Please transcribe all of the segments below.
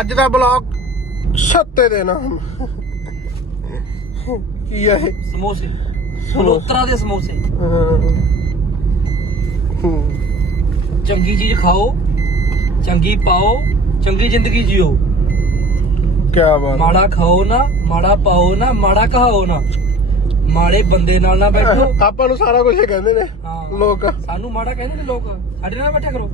ਅੱਜ ਦਾ ਬਲੌਗ ਸੱਤੇ ਦੇ ਨਾਮ। ਕੀ ਇਹ? ਸਮੋਸੇ। ਮਲੋਤਰਾ ਦੇ ਸਮੋਸੇ। ਚੰਗੀ ਚੀਜ਼ ਖਾਓ ਚੰਗੀ ਪਾਓ ਚੰਗੀ ਜ਼ਿੰਦਗੀ ਜਿਓ। ਕਿਆ ਬਾਤ। ਮਾੜਾ ਖਾਓ ਨਾ ਮਾੜਾ ਪਾਓ ਨਾ ਮਾੜਾ ਕਹਾਓ ਨਾ। ਮਾੜੇ ਬੰਦੇ ਨਾਲ ਨਾ ਬੈਠੋ। ਆਪਾਂ ਨੂੰ ਸਾਰਾ ਕੁਝ ਕਹਿੰਦੇ ਨੇ। ਹਾਂ। ਲੋਕ। ਸਾਨੂੰ ਮਾੜਾ ਕਹਿੰਦੇ ਨੇ ਲੋਕ। ਸਾਡੇ ਨਾਲ ਬੈਠਿਆ ਕਰੋ।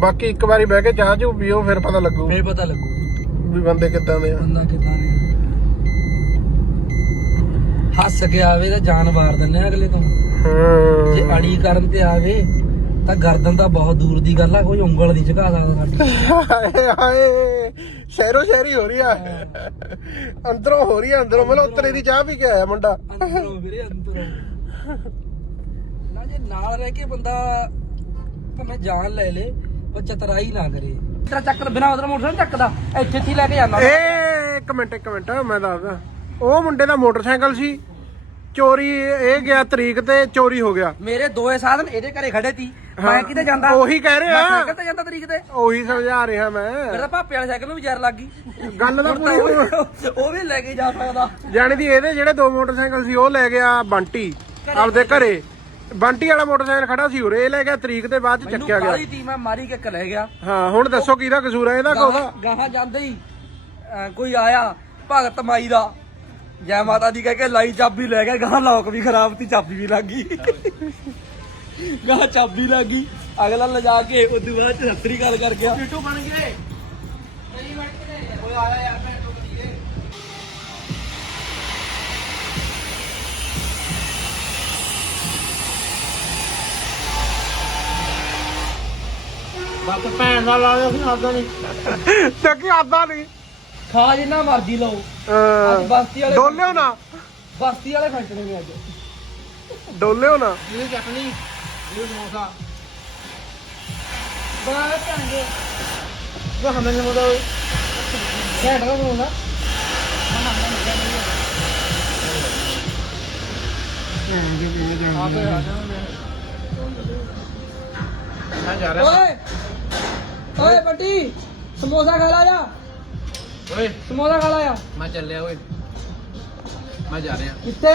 ਬਾਕੀ ਇੱਕ ਵਾਰੀ ਬਹਿ ਕੇ ਚਾਹ ਚੂ ਪੀਓ ਫਿਰ ਪਤਾ ਲੱਗੂ। ਫੇਰ ਪਤਾ ਲੱਗੂ। ਵੀ ਬੰਦੇ ਕਿੱਦਾਂ ਦੇ ਆ। ਬੰਦਾ ਕਿਦਾਂ ਨੇ ਹੱਸ ਕੇ ਆਵੇ ਤਾਂ ਜਾਨ ਵਾਰ ਦਿੰਨੇ ਆ ਅਗਲੇ ਤੋਂ। ਜੇ ਅੜੀ ਕਰਨ ਤੇ ਆਵੇ ਤਾਂ ਗਰਦਨ ਤਾਂ ਬਹੁਤ ਦੂਰ ਦੀ ਗੱਲ ਆ ਕੋਈ ਉਂਗਲ ਨਹੀਂ ਝੁਕਾ ਸਕਦਾ ਸਾਡੀ ਹਾਏ ਸ਼ਹਿਰੋ ਸ਼ਹਿਰੀ ਹੋ ਰਹੀ ਆ। ਅੰਦਰੋਂ ਹੋ ਰਹੀ ਆ ਅੰਦਰੋਂ। ਮਤਲਬ ਉਤਰੇ ਦੀ ਚਾਹ ਪੀ ਕੇ ਆਇਆ ਮੁੰਡਾ। ਅੰਦਰੋਂ ਵੀਰੇ ਅੰਦਰੋਂ। ਨਾ ਜੇ ਨਾਲ ਰਹਿ ਕੇ ਬੰਦਾ ਭਾਵੇਂ ਜਾਨ ਲੈ ਲੇ ਪਰ ਚਤਰਾਈ ਨਾ ਕਰੇ। ਤੇਰਾ ਚੱਕਰ ਬਿਨਾ ਉਧਰ ਮੋਟਰਸਾਈਕਲ ਨੀ ਚੱਕਦਾ ਇੱਥੇ ਹੀ ਲੈ ਕੇ ਜਾਂਦਾ। ਏ ਇੱਕ ਮਿੰਟ ਇੱਕ ਮਿੰਟ ਮੈਂ ਦੱਸਦਾ। ਉਹ ਮੁੰਡੇ ਦਾ ਮੋਟਰਸਾਈਕਲ ਸੀ। ਚੋਰੀ ਇਹ ਗਿਆ ਤਰੀਕ ਤੇ ਚੋਰੀ ਹੋ ਗਿਆ। ਮੇਰੇ ਦੋਏ ਸਾਧਨ ਇਹਦੇ ਘਰੇ ਖੜੇ ਸੀ ਮੈਂ ਕਿਤੇ ਜਾਂਦਾ? ਉਹੀ ਕਹਿ ਮੈਂ ਰਿਹਾ ਸਾਈਕਲ ਤੇ ਜਾਂਦਾ ਤਰੀਕ ਤੇ। ਉਹੀ ਸਮਝਾ ਰਿਹਾ ਮੇਰੇ ਮੈਂ ਤਾਂ ਭਾਪੇ ਵਾਲੇ ਸਾਈਕਲ ਨੂੰ ਵੀ ਜ਼ਹਿਰ ਲੱਗ ਗਈ। ਗੱਲ ਤਾਂ ਪੂਰੀ ਉਹ ਵੀ ਲੈ ਕੇ ਜਾ ਸਕਦਾ। ਜਾਣੀ ਦੀ ਇਹਦੇ ਜਿਹੜੇ ਦੋ ਮੋਟਰਸਾਈਕਲ ਸੀ ਉਹ ਲੈ ਗਿਆ ਬੰਟੀ ਆਪਦੇ ਘਰੇ। ਬੰਟੀ ਵਾਲਾ ਮੋਟਰਸਾਈਕਲ ਖੜਾ ਸੀ ਉਰੇ ਇਹ ਲੈ ਗਿਆ ਤਰੀਕ ਤੇ ਬਾਅਦ ਚ ਮੈਨੂੰ ਚੱਕਿਆ ਗਿਆ। ਕਾਲੀ ਟੀ ਮੈਂ ਮਾਰੀ ਕੇ ਲੈ ਗਿਆ। ਹਾਂ ਹੁਣ ਦੱਸੋ ਕਿਹਦਾ ਕਸੂਰ ਹੈ ਇਹਦਾ ਕੋਦਾ ਗਾਹਾਂ ਗਾਹਾਂ ਜਾਂਦੇ ਹੀ ਅਹ ਕੋਈ ਆਇਆ ਭਗਤ ਮਾਈ ਦਾ। ਜੈ ਮਾਤਾ ਦੀ ਕਹਿ ਕੇ ਲਾਈ ਚਾਬੀ ਲੈ ਗਿਆ ਗਾਹਾਂ ਲੋਕ ਵੀ ਖਰਾਬ ਤੀ ਚਾਬੀ ਵੀ ਲੱਗ ਗਈ। ਗਾਹਾਂ ਚਾਬੀ ਲੱਗ ਗਈ। ਅਗਲਾ ਲਿਜਾ ਕੇ ਉਦੋਂ ਬਾਅਦ ਚ ਸੱਤਰੀ ਗੱਲ ਕਰ ਗਿਆ। ਟਿੱਟੂ ਬਣ ਗਏ। ਓਏ ਆਇਆ। ਬਾਪ ਭੈਣ ਦਾ ਲਾ ਲਿਆ ਸੀ ਆਦਾ ਨਹੀਂ ਤੇ ਕੀ ਆਦਾ ਨਹੀਂ। ਖਾ ਜਿੰਨਾ ਮਰਜ਼ੀ ਲਓ। ਅੱਜ ਬਸਤੀ ਵਾਲੇ ਡੋਲਿਓ ਨਾ। ਬਸਤੀ ਵਾਲੇ ਖੰਚਣੇ ਨੇ ਅੱਜ। ਡੋਲਿਓ ਨਾ। ਇਹ ਚਟਨੀ। ਇਹ ਸਮੋਸਾ। ਬਣਾ ਪਾਂਗੇ ਉਹ। ਹਮਨੇ ਨੇ ਮੋਦਾ ਘੈਂਟ ਦਾ ਸਮੋਸਾ ਆਪੇ ਆ ਜਾ ਓਏ ਓਏ। ਬੰਟੀ ਸਮੋਸਾ ਖਾ ਲਾ ਜਾ। ਓਏ। ਸਮੋਸਾ ਖਾ ਲਾ ਜਾ। ਮੈਂ ਚੱਲਿਆ ਓਏ। ਮੈਂ ਜਾ ਰਿਹਾ। ਕਿੱਥੇ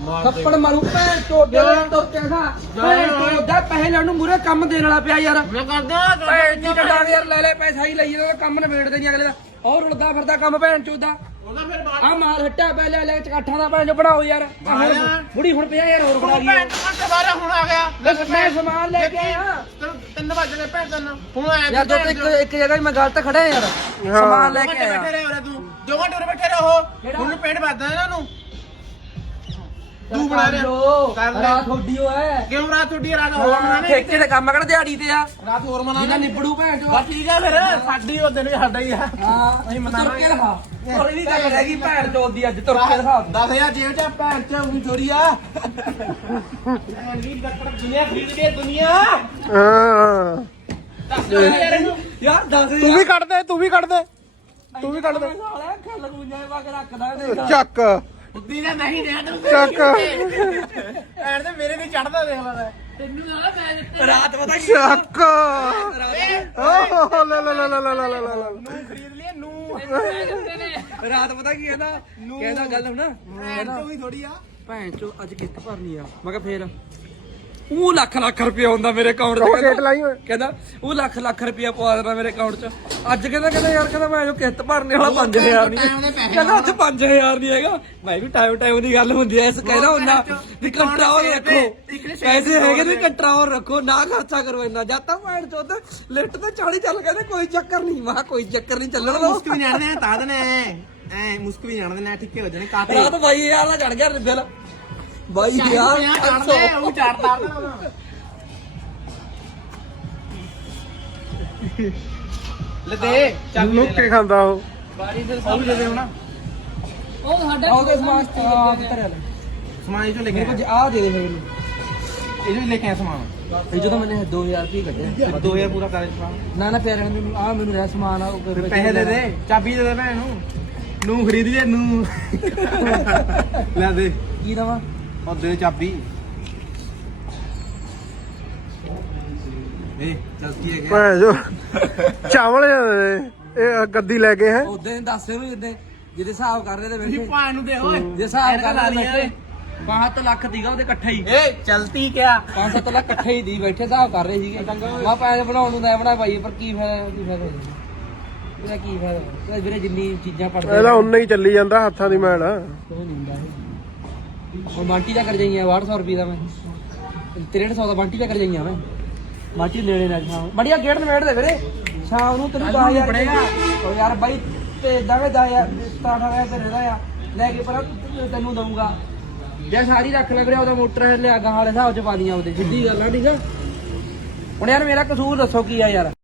ਮਾਰ ਦੇ। ਥੱਪੜ ਮਾਰੂ। ਭੈਣ ਚੋਦੇ ਤੋਂ ਕਹਿੰਦਾ ਭੈਣ ਚੋਦਾ ਪੈਸੇ ਲੈਣ ਨੂੰ ਮੂਰੇ ਕੰਮ ਦੇਣ ਵਾਲਾ ਪਿਆ ਯਾਰ। ਮੈਂ ਕਰਦਾ ਭੈਣ ਦੀ ਡੰਡਾ ਯਾਰ ਲੈ ਲੈ ਪੈਸਾ ਹੀ ਲਈ ਜਾਂਦਾ ਕੰਮ ਨਿਬੇੜਦੇ ਨਹੀਂ ਅਗਲੇ ਦਾ। ਹੋਰ ਉੜਦਾ ਫਿਰਦਾ ਕੰਮ ਭੈਣ ਚੋਦਾ। ਉਹਦਾ ਫਿਰ ਆ ਮਾਲ ਹੱਟਿਆ ਪੈ ਲੈ ਲੈ ਚਕਾਠਾਂ ਦਾ ਭੈਣ ਚੋ ਬਣਾਓ ਯਾਰ। ਆਹ ਹੁਣ ਬੁੜੀ ਹੁਣ ਪਿਆ ਯਾਰ ਹੋਰ ਬਣਾ ਭੈਣ ਲਈ ਘੰਟੇ ਬਾਅਦ ਹੁਣ ਆ ਗਿਆ। ਬਸ ਮੈਂ ਸਮਾਨ ਲੈ ਕੇ ਆਇਆ। ਤੈਨੂੰ ਤਿੰਨ ਵਜ ਗਏ ਭੈਣ ਤੈਨੂੰ ਹੁਣ ਆਇਆ ਯਾਰ ਜੋ ਇੱਕ ਇੱਕ ਜਗ੍ਹਾ 'ਤੇ ਮੈਂ ਗਲਤ ਖੜਾ ਯਾਰ। ਸਮਾਨ ਲੈ ਕੇ ਬੈਠੇ ਆਇਆ। ਰਹੇ ਉਰੇ ਤੂੰ। ਦੋ ਘੰਟੇ ਉਰੇ ਬੈਠੇ ਰਹੋ। ਹੁਣ ਪੇਟ ਵੱਜਦਾ ਇਹਨਾਂ ਨੂੰ। ਤੂੰ ਬਣਾ ਰਿਹਾ। ਕਰ ਲੈ। ਰਾਤ ਥੋੜੀ ਓਏ ਕਿਉਂ ਰਾਤ ਤੁਹਾਡੀ ਰਾਤ ਹੋਰ ਮਨਾਣੇ ਠੇਕੇ ਤੇ ਕੰਮ ਕਿਹੜਾ ਦਿਹਾੜੀ ਤੇ ਆ। ਰਾਤ ਹੋਰ ਜਿੰਨਾ ਮਨਾਣੇ ਨਿਬੜੂ ਭੈਣ ਚੋ ਬਸ ਠੀਕ ਆ ਫਿਰ। ਸਾਡੀ ਉਹ ਦਿਨ ਵੀ ਸਾਡਾ ਹੀ ਆ। ਹਾਂ ਅਸੀਂ ਮਨਾ ਕੇ ਰਹਾ। ਨਹੀਂ ਗੱਲ ਰਹਿ ਗਈ ਭੈਣ ਚੋਦ ਦੀ ਅੱਜ ਤੁਰ ਕੇ ਦਿਖਾ 10000 ਜੇਬ ਚ ਭੈਣ ਚ ਉਹੀ ਥੋੜੀ ਆ। ਐਂਡੀ ਲੱਕੜ ਦੁਨੀਆ ਖਰੀਦ ਕੇ ਦੁਨੀਆ। ਹਾਂ। ਯਾਰ ਤੂੰ ਵੀ ਕੱਢ ਦੇ ਤੂੰ ਵੀ ਕੱਢ ਦੇ। ਤੂੰ ਵੀ ਕੱਢ ਦੇ। ਚੱਕ। ਦੀ ਦਾ ਨਹੀਂ ਰਿਹਾ ਤੈਨੂੰ ਚੱਕ ਐਣ ਤੇ ਮੇਰੇ ਤੇ ਚੜਦਾ ਦੇਖ ਲੈ ਤੈਨੂੰ ਨਾ ਮੈਂ ਦਿੱਤੇ। ਰਾਤ ਪਤਾ ਕੀ ਚੱਕ ਰਾਤ ਓਹ ਲੈ ਲੈ ਲੈ ਲੈ ਲੈ ਲੈ ਲੈ ਲੈ ਲੈ। ਨੂੰ ਖਰੀਦ ਲਿਆ ਨੂੰ ਰਾਤ ਪਤਾ ਕੀ ਕਹਿੰਦਾ? ਕਹਿੰਦਾ ਗੱਲ ਹੁਣ ਐਣ ਤੋਂ ਹੀ ਥੋੜੀ ਆ। ਭੈਣ ਚੋ ਅੱਜ ਕਿਸ਼ਤ ਭਰਨੀ ਆ। ਮੈਂ ਕਿਹਾ ਫੇਰ। ਉਹ ਲੱਖ ਲੱਖ ਰੁਪਇਆ ਹੁੰਦਾ ਮੇਰੇ ਅਕਾਊਂਟ 'ਚ ਲਾਈ ਕਹਿੰਦਾ ਉਹ ਲੱਖ ਲੱਖ ਰੁਪਇਆ ਪਵਾ ਦੇਣਾ ਮੇਰੇ ਅਕਾਊਂਟ 'ਚ। ਅੱਜ ਕਹਿੰਦਾ ਕਹਿੰਦਾ ਯਾਰ ਕਹਿੰਦਾ ਮੈਂ ਜੋ ਕਿਸ਼ਤ ਭਰਨੇ ਵਾਲਾ 5000 ਨਹੀਂ। ਟਾਈਮ ਦੇ ਪੈਸੇ ਕਹਿੰਦਾ ਅੱਜ 5000 ਨਹੀਂ ਹੈਗਾ। ਮੈਂ ਵੀ ਟਾਈਮ ਟਾਈਮ ਦੀ ਗੱਲ ਹੁੰਦੀ ਐ ਇਸ ਕਹਿੰਦਾ ਹੁੰਦਾ ਵੀ ਕੰਟਰੋਲ ਰੱਖੋ। ਪੈਸੇ ਹੈਗੇ ਨੇ ਕੰਟਰੋਲ ਰੱਖੋ ਨਾ ਖਰਚਾ ਕਰੋ ਇੰਨਾ। ਜਾਂ ਤਾਂ ਭੈਣ ਚੋਦ ਲਿਫਟ ਤੇ 40 ਚੱਲ ਕਹਿੰਦੇ ਕੋਈ ਚੱਕਰ ਨਹੀਂ। ਮੈਂ ਕਿਹਾ ਕੋਈ ਚੱਕਰ ਨਹੀਂ ਚੱਲਣ। ਦੋ ਮੁਸਕ ਵੀ ਜਾਣਦੇ ਆ ਤਾਂ ਦਨੇ ਐ ਮੁਸਕ ਵੀ ਜਾਣਦੇ ਨੇ ਠਿੱਕੇ ਹੋ ਜਾਣੇ ਕਾਤੇ ਰਾਤ ਬਾਈ ਯਾਰ ਦਾ ਚੜ ਗਿਆ ਬਿੱਲ ਬਾਈ ਯਾਰ ਚੜਦੇ ਉਹ ਚੜਦਾ ਲੈ ਦੇ ਚੱਲ ਮੁੱਕੇ ਖਾਂਦਾ ਉਹ। ਬਾਰੀ ਦੇ ਸਭ ਦੇ ਦੇ ਹੁਣ। ਉਹ ਸਾਡਾ ਉਹਦੇ ਸਮਾਨ ਆ ਕਿੱਧਰ ਸਮਾਨ ਇਹ ਤੋਂ ਲੈ ਕੇ ਮੇਰੇ ਕੋਲ ਆ ਦੇ ਦੇ ਮੈਨੂੰ ਇਹ ਵੀ ਲੈ ਕੇ ਆ ਸਮਾਨ। ਇਹ ਜਦੋਂ ਮੈਨੇ 2000 ਰੁਪਏ ਕੱਢੇ। 2000 ਪੂਰਾ ਕਰ ਦੇ ਨਾ ਨਾ ਪਿਆਰੇ ਮੈਨੂੰ ਆ ਮੈਨੂੰ ਰਹਿ ਸਮਾਨ ਆ ਉਹ ਫਿਰ ਪੈਸੇ ਦੇ ਦੇ ਚਾਬੀ ਦੇ ਦੇ ਭੈਣ ਨੂੰ। ਨੂੰ ਖਰੀਦ ਲੈ ਨੂੰ। ਲੈ ਦੇ। ਕੀ ਦਵਾ? ਉਹ ਦੇ ਚਾਬੀ। ਇਹ ਗਲਤੀ ਹੈ ਭੈਣ ਜੋ ਚਾਵਲ ਨੇ ਇਹ ਗੱਦੀ ਲੈ ਕੇ ਹੈ। ਉਦੋਂ ਦੱਸੇ ਵੀ ਜਿੱਦੇ ਜਿਹਦੇ ਹਿਸਾਬ ਕਰ ਰਹੇ ਤੇ ਬੈਠੇ। ਭਾਣ ਨੂੰ ਦੇ ਓਏ। ਜੇ ਹਿਸਾਬ ਕਰ ਰਹੇ ਬੈਠੇ। 5 ਲੱਖ ਦੀਗਾ ਉਹਦੇ ਇਕੱਠਾ ਹੀ। ਏ ਚਲਤੀ ਕਿਆ? 5-7 ਲੱਖ ਇਕੱਠੇ ਹੀ ਦੀ ਬੈਠੇ ਹਿਸਾਬ ਕਰ ਰਹੇ ਸੀਗੇ। ਮੈਂ ਪੈਸੇ ਬਣਾਉਣ ਨੂੰ ਤਾਂ ਬਣਾ ਭਾਈ ਪਰ ਕੀ ਫਾਇਦਾ ਕੀ ਫਾਇਦਾ? ਇਹਦਾ ਕੀ ਫਾਇਦਾ? ਇਹਦਾ ਵੀਰੇ ਜਿੰਨੀ ਚੀਜ਼ਾਂ ਪੜਦੇ ਇਹਦਾ ਉਨਾ ਹੀ ਚੱਲੀ ਜਾਂਦਾ ਹੱਥਾਂ ਦੀ ਮੈਲ ਉਹ ਨਹੀਂ ਹੁੰਦਾ ਇਹ। ਹੁਣ ਬਾਂਟੀ ਦਾ ਕਰ ਜਾਈਆਂ 800 ਰੁਪਏ ਦਾ ਮੈਂ। 6300 ਦਾ ਬਾਂਟੀ ਦਾ ਕਰ ਜਾਈਆਂ ਮੈਂ। ਬਾਂਟੀ ਲੈਣੇ ਨਾਲ ਸ਼ਾਮ ਬੜੀਆ ਗੇਟ ਨਵੇੜ ਦੇ ਵੀਰੇ। ਸ਼ਾਮ ਨੂੰ ਤੈਨੂੰ 10000 ਪੜੇਗਾ ਉਹ ਯਾਰ ਬਾਈ ਤੇ ਦਾਵੇ ਦਾ ਯਾਰ 18000 ਤੇ ਰਹਿਦਾ ਆ। ਲੈ ਕੇ ਪਰ ਤੈਨੂੰ ਦਊਂਗਾ। ਜੇ ਸਾਰੀ ਰੱਖ ਲੈ ਵੀਰੇ ਉਹਦਾ ਮੋਟਰ ਲਿਆ ਗਾਂ ਵਾਲੇ ਹਿਸਾਬ ਚ ਪਾ ਦੀਆਂ ਉਹਦੇ। ਸਿੱਧੀ ਗੱਲ ਆ ਠੀਕ ਆ? ਹੁਣ ਯਾਰ ਮੇਰਾ ਕਸੂਰ ਦੱਸੋ ਕੀ ਆ ਯਾਰ।